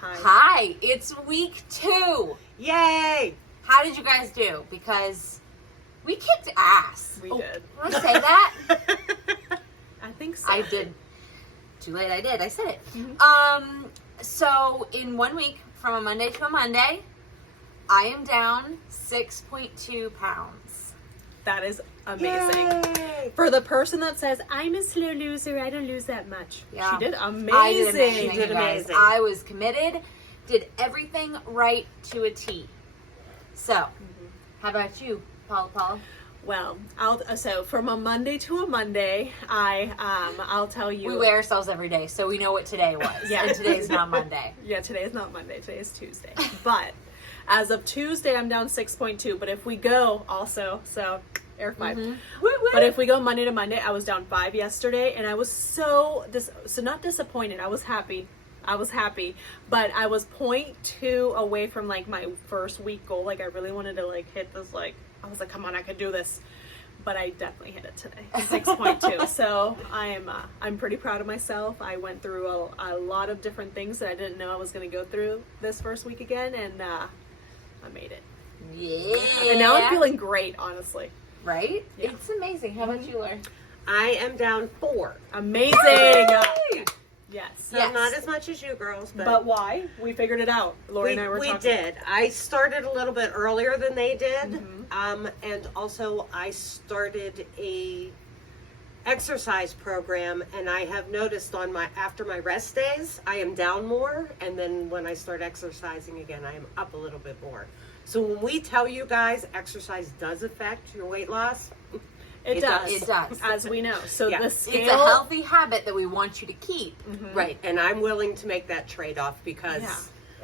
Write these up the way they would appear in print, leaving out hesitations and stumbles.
Hi, it's week 2. Yay! How did you guys do? Because we kicked ass. We did. Want to say that? I think so. I did. Too late, I did. I said it. Mm-hmm. So in 1 week, from a Monday to a Monday, I am down 6.2 pounds. That is amazing. Yay! For the person that says, I'm a slow loser, I don't lose that much. Yeah. She did amazing. I did amazing. She did you guys. amazing. I was committed, did everything right to a T. So, how about you, Paula? Well, so from a Monday to a Monday, I'll tell you. We weigh ourselves every day, so we know what today was. Yeah. And today's not Monday. Yeah, today is not Monday. Today is Tuesday. But as of Tuesday, I'm down 6.2. But if we go also, so air 5. Mm-hmm. But if we go Monday to Monday, I was down 5 yesterday, and I was so not disappointed. I was happy, but I was 0.2 away from like my first week goal. Like I really wanted to like hit this. Like I was like, come on, I could do this. But I definitely hit it today, 6.2. So I'm pretty proud of myself. I went through a lot of different things that I didn't know I was going to go through this first week again, and I made it. Yeah. And now I'm feeling great, honestly. Right? Yeah. It's amazing. How about you, Laura? I am down 4. Amazing. Yes. So not as much as you girls, But why? We figured it out. Lori and I were talking. We did. I started a little bit earlier than they did. And also I started a exercise program, and I have noticed after my rest days, I am down more, and then when I start exercising again, I am up a little bit more. So when we tell you guys exercise does affect your weight loss, It does. It does. As we know. So Yeah. the scale. It's a healthy habit that we want you to keep. right, and I'm willing to make that trade-off because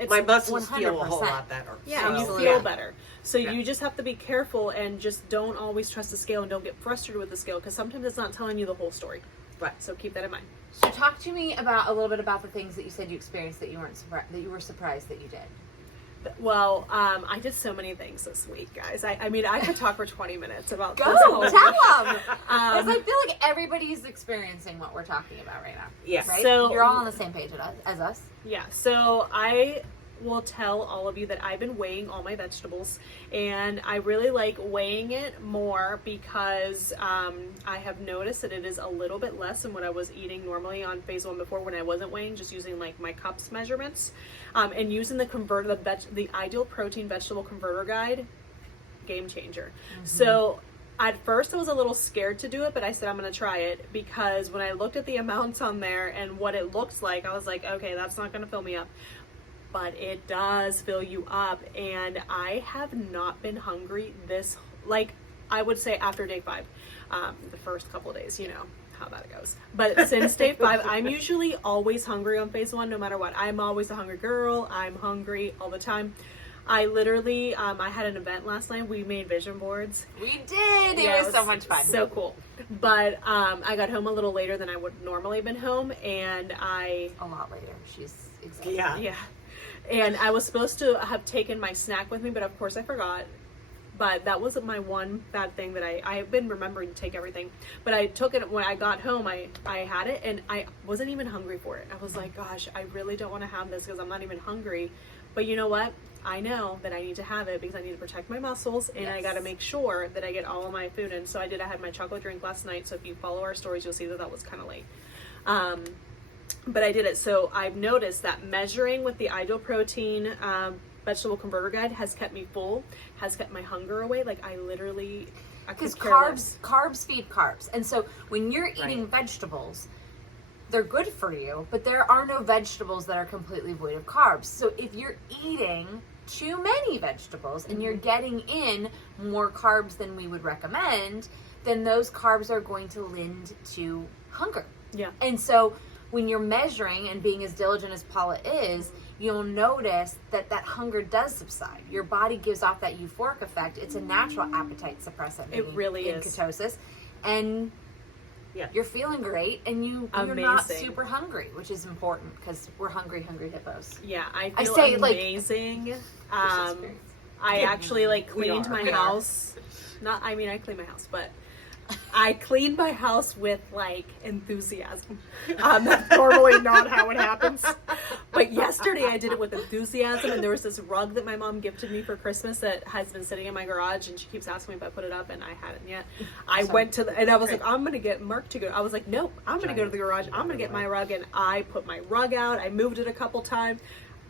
It's my muscles feel a whole 100%. lot better. Yeah, and you Absolutely. feel Yeah. better. So you just have to be careful and just don't always trust the scale and don't get frustrated with the scale because sometimes it's not telling you the whole story. Right. So keep that in mind. So talk to me about a little bit about the things that you said you experienced that you weren't surprised that you were surprised that you did. Well, I did so many things this week, guys. I mean, I could talk for 20 minutes about Go this whole tell week. them. Because I feel like everybody's experiencing what we're talking about right now. Yes. Right? So- You're all on the same page as us. Yeah, so I will tell all of you that I've been weighing all my vegetables, and I really like weighing it more because I have noticed that it is a little bit less than what I was eating normally on phase 1 before when I wasn't weighing, just using like my cups measurements, and using the Ideal Protein Vegetable Converter Guide, game changer. So at first I was a little scared to do it, but I said I'm going to try it because when I looked at the amounts on there and what it looks like, I was like, okay, that's not going to fill me up. But it does fill you up, and I have not been hungry like I would say after day 5, the first couple of days, you know how that goes. But since day 5, I'm usually always hungry on phase 1, no matter what. I'm always a hungry girl. I'm hungry all the time. I literally, I had an event last night. We made vision boards. We did. Yeah, It was so much fun. So cool. But I got home a little later than I would normally have been home, and A lot later. She's excited. yeah. And I was supposed to have taken my snack with me, but of course I forgot. But that wasn't my one bad thing that I've been remembering to take everything. But I took it when I got home, I had it, and I wasn't even hungry for it. I was like, gosh, I really don't want to have this because I'm not even hungry. But you know what? I know that I need to have it because I need to protect my muscles, and I got to make sure that I get all of my food in. So I had my chocolate drink last night. So if you follow our stories, you'll see that was kind of late. But I did it. So I've noticed that measuring with the Ideal Protein Vegetable Converter Guide has kept me full, has kept my hunger away. Like I Because could care less. carbs feed carbs. And so when you're eating vegetables, they're good for you, but there are no vegetables that are completely void of carbs. So if you're eating too many vegetables and you're getting in more carbs than we would recommend, then those carbs are going to lend to hunger. Yeah. And so when you're measuring and being as diligent as Paula is, you'll notice that hunger does subside. Your body gives off that euphoric effect. It's a natural appetite suppressant. It really in is. ketosis. And you're feeling great, and you're not super hungry, which is important because we're hungry hippos. Yeah, I I feel say, like, amazing. I actually like cleaned my house. I cleaned my house, but I cleaned my house with like enthusiasm. That's normally not how it happens. But yesterday Saturday I did it with enthusiasm, and there was this rug that my mom gifted me for Christmas that has been sitting in my garage, and she keeps asking me if I put it up, and I hadn't yet. I went to and I was like, I'm gonna get Mark to go. I was like, nope, I'm gonna go to the garage. I'm gonna get my rug, and I put my rug out. I moved it a couple times.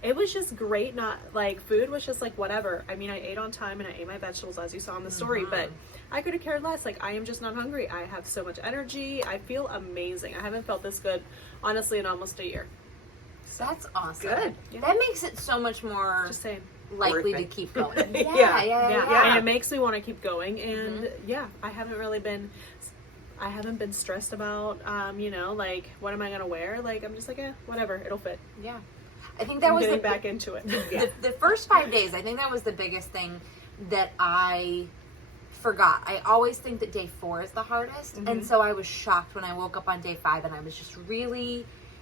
It was just great. Not like food was just like whatever. I mean, I ate on time and I ate my vegetables as you saw in the story, but I could have cared less. Like, I am just not hungry. I have so much energy. I feel amazing. I haven't felt this good, honestly, in almost a year. That's awesome. Good. Yeah. That makes it so much more Just saying. likely Worth to it. keep going. Yeah. And it makes me want to keep going. And I haven't been stressed about, like, what am I going to wear? Like, I'm just like, whatever, it'll fit. Yeah. I think that I'm was getting back into it. the first 5 days. I think that was the biggest thing that I forgot. I always think that day 4 is the hardest. And so I was shocked when I woke up on day 5 and I was just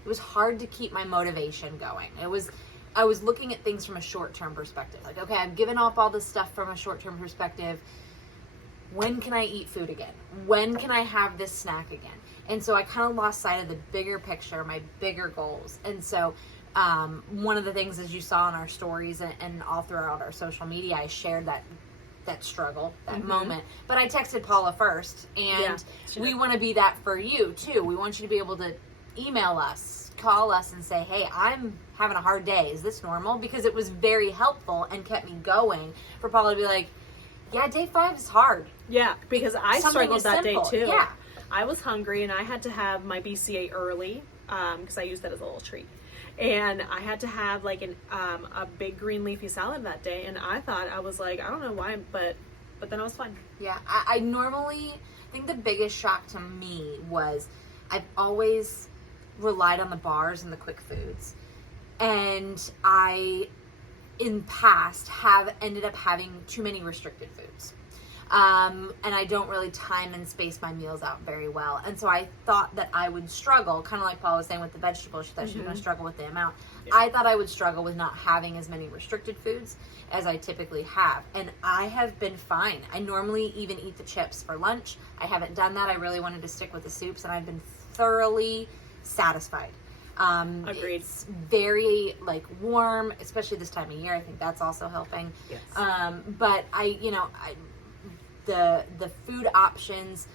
it was hard to keep my motivation going. I was looking at things from a short-term perspective. Like, okay, I've given up all this stuff from a short-term perspective. When can I eat food again? When can I have this snack again? And so I kind of lost sight of the bigger picture, my bigger goals. And so one of the things, as you saw in our stories and all throughout our social media, I shared that struggle, that moment. But I texted Paula first, and we want to be that for you too. We want you to be able to email us, call us, and say, hey, I'm having a hard day. Is this normal? Because it was very helpful and kept me going for Paula to be like, yeah, day 5 is hard. Yeah, because I Something struggled is that simple. day too. Yeah. I was hungry and I had to have my BCA early because I used that as a little treat. And I had to have like a big green leafy salad that day. And I was like, I don't know why, but then I was fine. Yeah, I normally think the biggest shock to me was I've always relied on the bars and the quick foods. And I, in past, have ended up having too many restricted foods. And I don't really time and space my meals out very well. And so I thought that I would struggle, kind of like Paul was saying with the vegetables. She thought she was going to struggle with the amount. Yeah. I thought I would struggle with not having as many restricted foods as I typically have. And I have been fine. I normally even eat the chips for lunch. I haven't done that. I really wanted to stick with the soups, and I've been thoroughly satisfied. Agreed. It's very warm, especially this time of year. I think that's also helping. Yes. But the food options,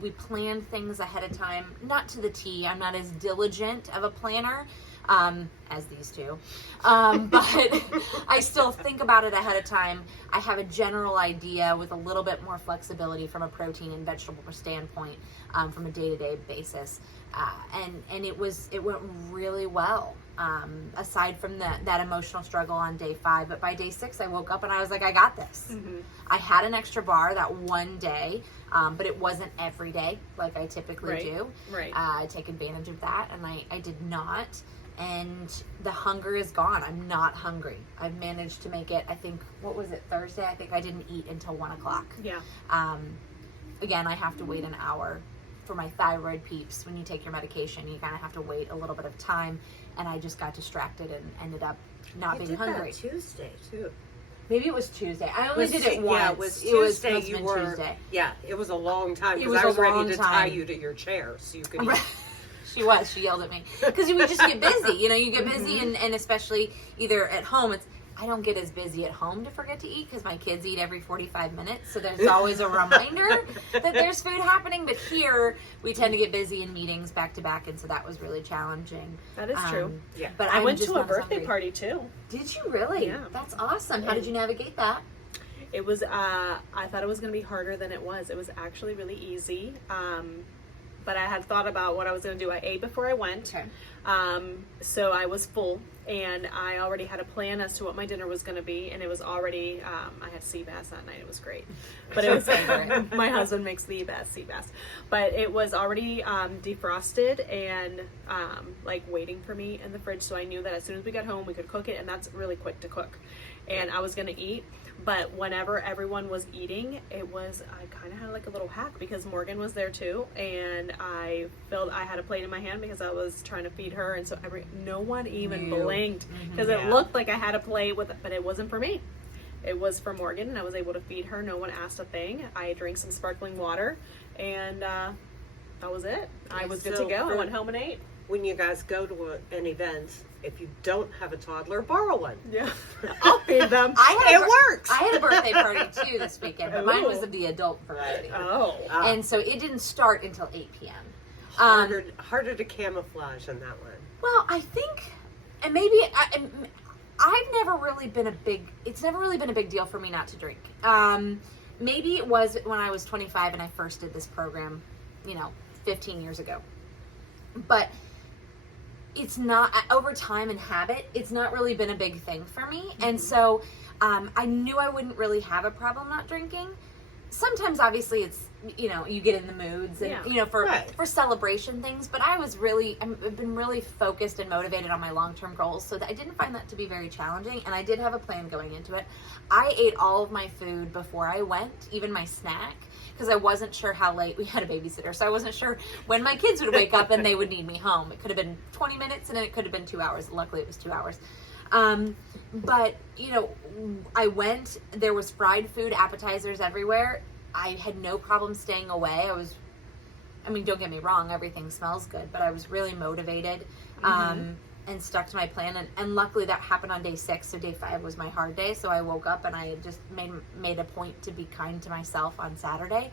we plan things ahead of time, not to the T. I'm not as diligent of a planner as these two, but I still think about it ahead of time. I have a general idea with a little bit more flexibility from a protein and vegetable standpoint, from a day-to-day basis, and it went really well. Aside from that emotional struggle on day 5, but by day 6 I woke up and I was like, I got this. I had an extra bar that one day, but it wasn't every day like I typically do. Right. I take advantage of that, and I did not, and the hunger is gone. I'm not hungry. I've managed to make it, I think, what was it, Thursday? I think I didn't eat until 1 o'clock. Yeah. Again, I have to wait an hour for my thyroid peeps. When you take your medication, you kind of have to wait a little bit of time, and I just got distracted and ended up not being hungry. That Tuesday too. Maybe it was Tuesday. I only did it once. Yeah, it was Tuesday. Tuesday. Must have been Tuesday. Yeah, it was a long time It because was I was a ready long to tie time. you to your chair so you could. She was. She yelled at me because we just get busy. You get busy, and especially either at home. I don't get as busy at home to forget to eat because my kids eat every 45 minutes. So there's always a reminder that there's food happening. But here we tend to get busy in meetings back to back. And so that was really challenging. That is true. Yeah. But I I'm went just to a not as birthday hungry. party too. Did you really? Yeah. That's awesome. How did you navigate that? It was, I thought it was going to be harder than it was. It was actually really easy. But I had thought about what I was going to do. I ate before I went. Okay. So I was full, and I already had a plan as to what my dinner was going to be, and it was already, I had sea bass that night. It was great. But it was, my husband makes the best sea bass. But it was already defrosted and waiting for me in the fridge, so I knew that as soon as we got home, we could cook it, and that's really quick to cook. And I was going to eat. But whenever everyone was eating, I kind of had like a little hack because Morgan was there too, and I had a plate in my hand because I was trying to feed her, and so no one even blinked because it looked like I had a plate but it wasn't for me. It was for Morgan, and I was able to feed her. No one asked a thing. I drank some sparkling water, and that was it. I was good to go. I went home and ate. when you guys go to an event, if you don't have a toddler, borrow one. Yeah. I'll feed them. It works. I had a birthday party too this weekend, but mine was Ooh. of the adult variety. Oh. And so it didn't start until 8 p.m. Harder to camouflage in that one. Well, I think, and maybe I've never really been it's never really been a big deal for me not to drink. Maybe it was when I was 25 and I first did this program, 15 years ago. But it's not, over time and habit, it's not really been a big thing for me. And so I knew I wouldn't really have a problem not drinking. Sometimes obviously it's, you get in the moods and, for celebration things, but I've been really focused and motivated on my long-term goals, so that I didn't find that to be very challenging, and I did have a plan going into it. I ate all of my food before I went, even my snack, because I wasn't sure how late. We had a babysitter, so I wasn't sure when my kids would wake up and they would need me home. It could have been 20 minutes and then it could have been 2 hours. Luckily it was 2 hours. But I went, there was fried food, appetizers everywhere. I had no problem staying away. Don't get me wrong, everything smells good, but I was really motivated and stuck to my plan. And luckily that happened on day 6, so day 5 was my hard day. So I woke up and I just made a point to be kind to myself on Saturday.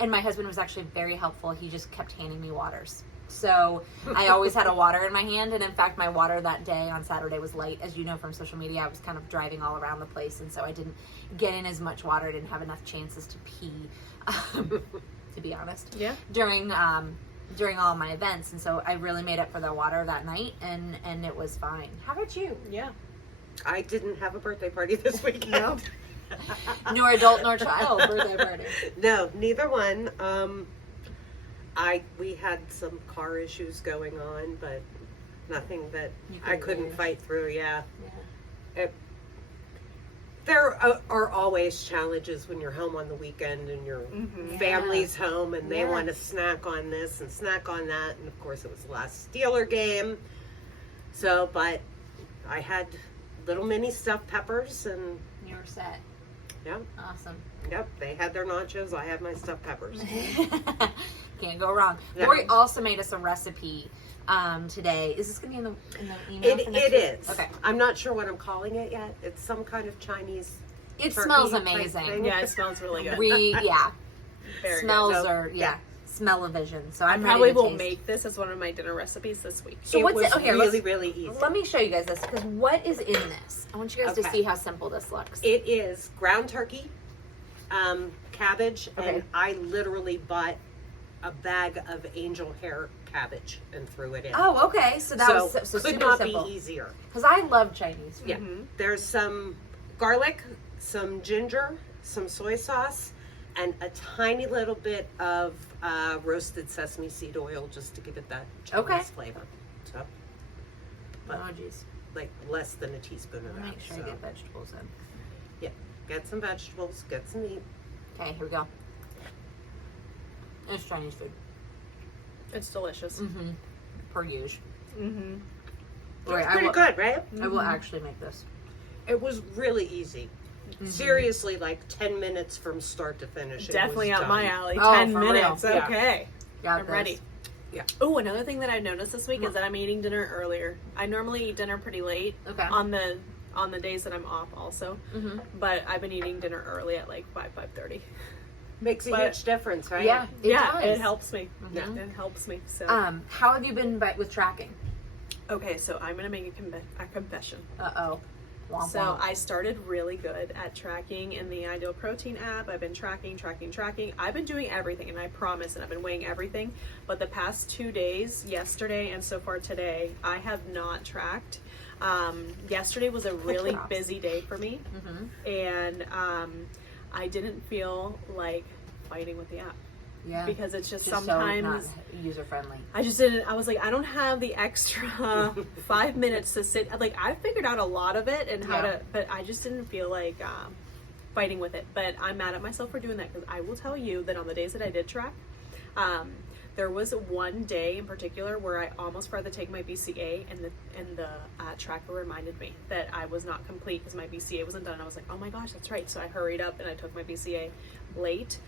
And my husband was actually very helpful. He just kept handing me waters. So I always had a water in my hand. And in fact, my water that day on Saturday was light. As you know from social media, I was kind of driving all around the place. And so I didn't get in as much water. I didn't have enough chances to pee, to be honest. Yeah. During all my events. And so I really made up for the water that night. And it was fine. How about you? Yeah. I didn't have a birthday party this weekend. No. Nor adult nor child birthday party. No, neither one. We had some car issues going on, but nothing that I couldn't manage. fight through. Yeah. Yeah. There are always challenges when you're home on the weekend and your family's home and they want to snack on this and snack on that. And of course it was the last Steeler game. So, but I had little mini stuffed peppers and You were set. yeah. Awesome. Yep, they had their nachos. I had my stuffed peppers. Can't go wrong. No. Lori also made us a recipe today. Is this going to be in the email? for next It week? is. Okay. I'm not sure what I'm calling it yet. It's some kind of Chinese. It turkey smells type amazing. thing. Yeah, it smells really good. Very Smells good. are smell-o-vision. So I I'm probably ready to will taste. make this as one of my dinner recipes this week. So what's was it? Okay, really, really easy. Let me show you guys this, because what is in this? I want you guys to Okay. see how simple this looks. It is ground turkey, cabbage, Okay. and I literally bought a bag of angel hair cabbage and threw it in. Oh, okay. So that was so could super not simple. be easier. Because I love Chinese food. Yeah. There's some garlic, some ginger, some soy sauce, and a tiny little bit of roasted sesame seed oil just to give it that Chinese flavor. So, but Oh, jeez. like less than a teaspoon of I'll that. make sure so. I get vegetables in. Yeah, get some vegetables, get some meat. Okay, here we go. It's Chinese food. It's delicious. Mm-hmm. Per usual. Mm-hmm. Lori, It's pretty good, right? I will actually make this. It was really easy. Seriously, like 10 minutes from start to finish. Definitely it was up my done. alley. Oh, 10 for real. minutes. Yeah. Okay. Got I'm this. ready. Yeah. Oh, another thing that I've noticed this week is that I'm eating dinner earlier. I normally eat dinner pretty late Okay. on the days that I'm off also. Mm-hmm. But I've been eating dinner early at like 5:30. Makes a But- huge difference, right? Yeah, it Yeah, does. it helps me. Mhm. It helps me. So How have you been with tracking? okay, so I'm gonna make a confession. Uh-oh. Womp So womp. I started really good at tracking in the Ideal Protein app. I've been tracking. I've been doing everything, and I promise, and I've been weighing everything. But the past 2 days, yesterday and so far today, I have not tracked. Yesterday was a really drops. busy day for me, Mm-hmm. and I didn't feel like fighting with the app Yeah. because it's just so sometimes. not user-friendly. I just didn't. I was like, I don't have the extra 5 minutes to sit. Like, I figured out a lot of it and how Yeah. to, but I just didn't feel like fighting with it. But I'm mad at myself for doing that because I will tell you that on the days that I did track, there was one day in particular where I almost forgot to take my BCA, and the tracker reminded me that I was not complete because my BCA wasn't done. I was like, oh my gosh, that's right. So I hurried up and I took my BCA late.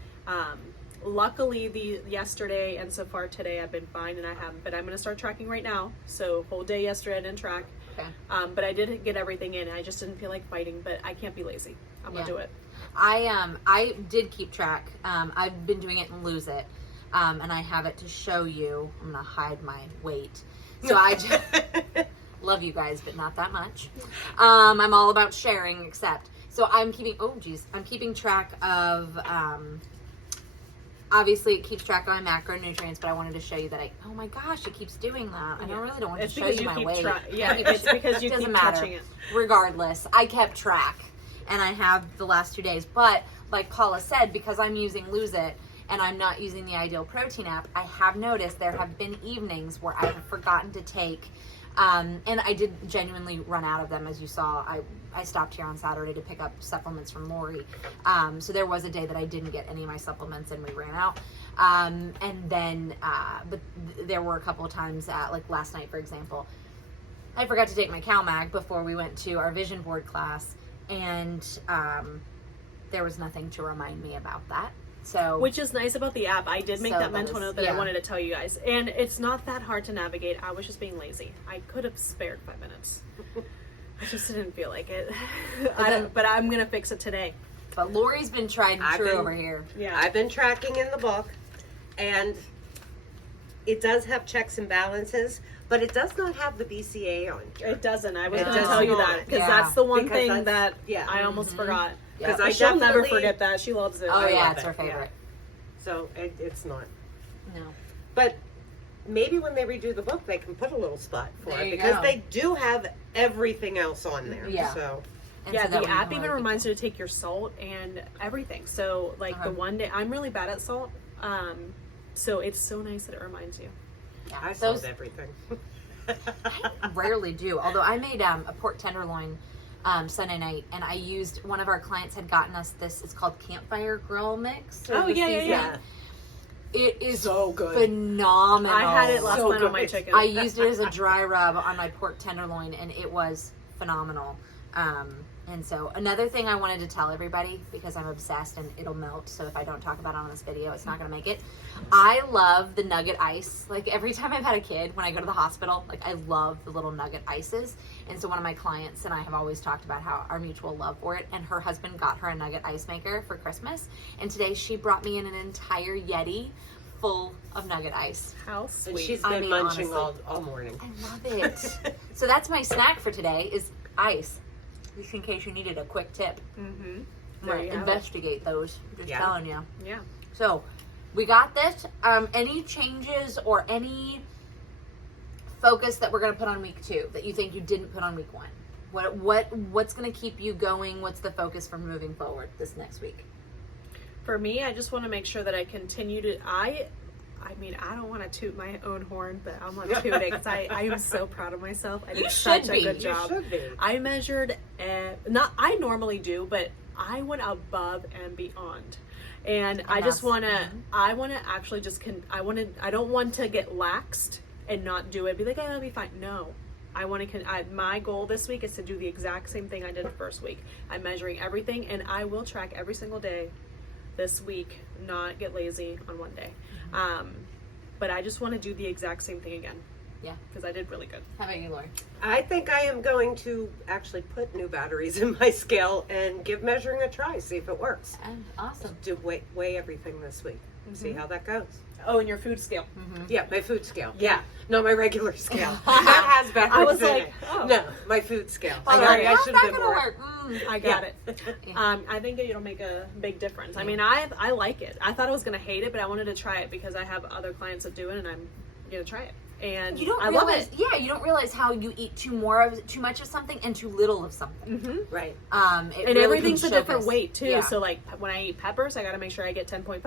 luckily the yesterday and so far today I've been fine and I haven't, but I'm going to start tracking right now. So whole day yesterday I didn't track. Okay. But I did get everything in. I just didn't feel like fighting, but I can't be lazy. I'm going to do it. I did keep track. I've been doing it and Lose It. And I have it to show you. I'm going to hide my weight. So I just love you guys, but not that much. I'm all about sharing, except. So I'm keeping track of, obviously it keeps track of my macronutrients, but I wanted to show you that it keeps doing that. I don't want to show you my weight. It's because you Doesn't keep matter. touching it. Regardless, I kept track, and I have the last 2 days. But like Paula said, because I'm using Lose It and I'm not using the Ideal Protein app, I have noticed there have been evenings where I have forgotten to take, and I did genuinely run out of them, as you saw. I stopped here on Saturday to pick up supplements from Lori. So there was a day that I didn't get any of my supplements and we ran out. And then, but there were a couple of times, like last night, for example, I forgot to take my CalMag before we went to our vision board class. And there was nothing to remind me about that. So, which is nice about the app. I did make that mental note that I wanted to tell you guys. And it's not that hard to navigate. I was just being lazy. I could have spared 5 minutes. I just didn't feel like it. But I'm going to fix it today. But Lori's been tried and true over here. Yeah. I've been tracking in the book, and it does have checks and balances, but it does not have the BCA on here. It doesn't. I was going to tell you that, because that's the one thing that I almost forgot. Because she'll never forget that. She loves it. Oh, yeah, it's her favorite. Yeah. So it's not. No. But maybe when they redo the book, they can put a little spot for There it, you because go. they do have everything else on there. Yeah. So. And Yeah, so that the way app you can even really reminds you to take your salt and everything. So, like the one day, I'm really bad at salt. So it's so nice that it reminds you. Yeah, I sold everything. I rarely do. Although I made a pork tenderloin Sunday night, and I used, one of our clients had gotten us this. It's called Campfire Grill Mix. Oh, yeah. It is so good, phenomenal. I had it last night on my chicken. I used it as a dry rub on my pork tenderloin, and it was phenomenal. And so another thing I wanted to tell everybody, because I'm obsessed and it'll melt, so if I don't talk about it on this video, it's not going to make it. I love the nugget ice. Like every time I've had a kid, when I go to the hospital, like I love the little nugget ices. And so one of my clients and I have always talked about how our mutual love for it, and her husband got her a nugget ice maker for Christmas. And today she brought me in an entire Yeti full of nugget ice. How sweet. And she's been munching honestly, all morning. I love it. So that's my snack for today is ice. Just in case you needed a quick tip. Mm-hmm. I'm going to investigate those. Just telling you. Yeah. So, we got this. Any changes or any focus that we're going to put on week 2 that you think you didn't put on week 1? What's going to keep you going? What's the focus for moving forward this next week? For me, I just want to make sure that I continue to. I mean, I don't want to toot my own horn, but I'm not tooting because I am so proud of myself. I did such a good job. You should be. I measured, I normally do, but I went above and beyond. And I just want to, I want to actually just, I don't want to get laxed and not do it. Be like, oh, I'll be fine. No. I want to, my goal this week is to do the exact same thing I did the first week. I'm measuring everything, and I will track every single day this week, not get lazy on one day. But I just want to do the exact same thing again. Yeah. Because I did really good. How about you, Lori? I think I am going to actually put new batteries in my scale and give measuring a try, see if it works. Awesome. Do weigh everything this week. See how that goes. Oh, and your food scale. Yeah, my food scale. Yeah, no, my regular scale. That has batteries I was in like, it. oh. No, my food scale. Sorry, I How's should that have been gonna more. work? I got it. I think it'll make a big difference. I mean, I like it. I thought I was going to hate it, but I wanted to try it because I have other clients that do it, and I'm going to try it. And You don't I realize, love it. yeah, you don't realize how you eat too much of something and too little of something. Right. And And everything's a different weight too. Yeah. So like when I eat peppers, I got to make sure I get 10.5.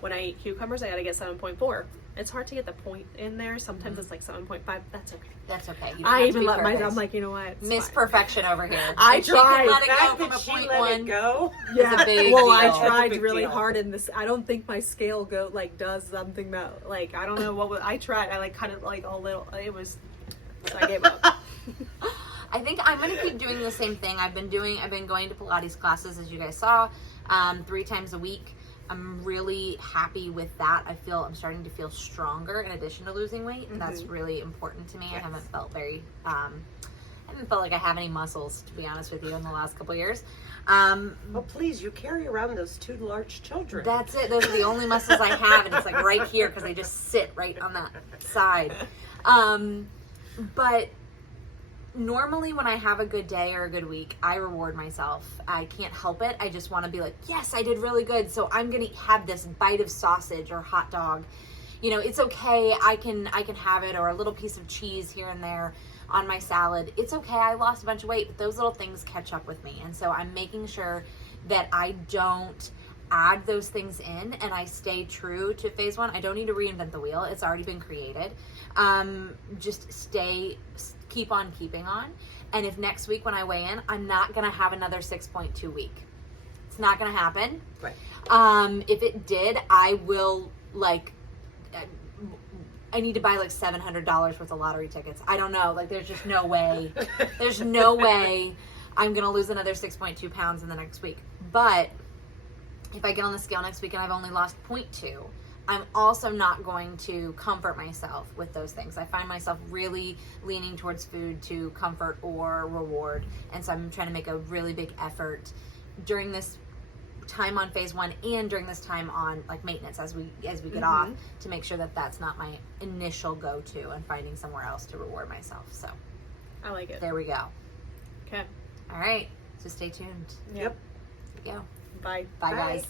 When I eat cucumbers, I got to get 7.4. It's hard to get the point in there. Sometimes it's like 7.5. That's okay. That's okay. You don't I have to even be let perfect. I'm like, you know what? It's Miss fine. Perfection over here. I If she can tried. let it The go fact from that a she point let one. it go. Yeah. a big Well, I deal. tried Big really deal. hard in this. I don't think my scale does something that like I don't know I tried. I like kind of like a little. It was. So I gave up. I think I'm going to keep doing the same thing. I've been going to Pilates classes, as you guys saw, 3 times a week. I'm really happy with that. I'm starting to feel stronger in addition to losing weight, and that's really important to me. I haven't felt like I have any muscles, to be honest with you, in the last couple years. Oh, please, you carry around those 2 large children. That's it. Those are the only muscles I have, and it's like right here because they just sit right on that side. But normally when I have a good day or a good week, I reward myself. I can't help it. I just want to be like, yes, I did really good. So I'm going to have this bite of sausage or hot dog. You know, it's okay. I can have it, or a little piece of cheese here and there on my salad. It's okay. I lost a bunch of weight, but those little things catch up with me. And so I'm making sure that I don't add those things in, and I stay true to phase 1. I don't need to reinvent the wheel. It's already been created. Just keep on keeping on. And if next week when I weigh in, I'm not going to have another 6.2 week. It's not going to happen. Right. If it did, I will I need to buy like $700 worth of lottery tickets. I don't know. Like, there's just no way. There's no way I'm going to lose another 6.2 pounds in the next week. But if I get on the scale next week and I've only lost 0.2, I'm also not going to comfort myself with those things. I find myself really leaning towards food to comfort or reward. And so I'm trying to make a really big effort during this time on phase 1 and during this time on like maintenance as we get off, to make sure that that's not my initial go-to, and finding somewhere else to reward myself. So I like it. there we go. Okay. All right. So stay tuned. Yep. Here we go. Bye. Bye, Bye. guys.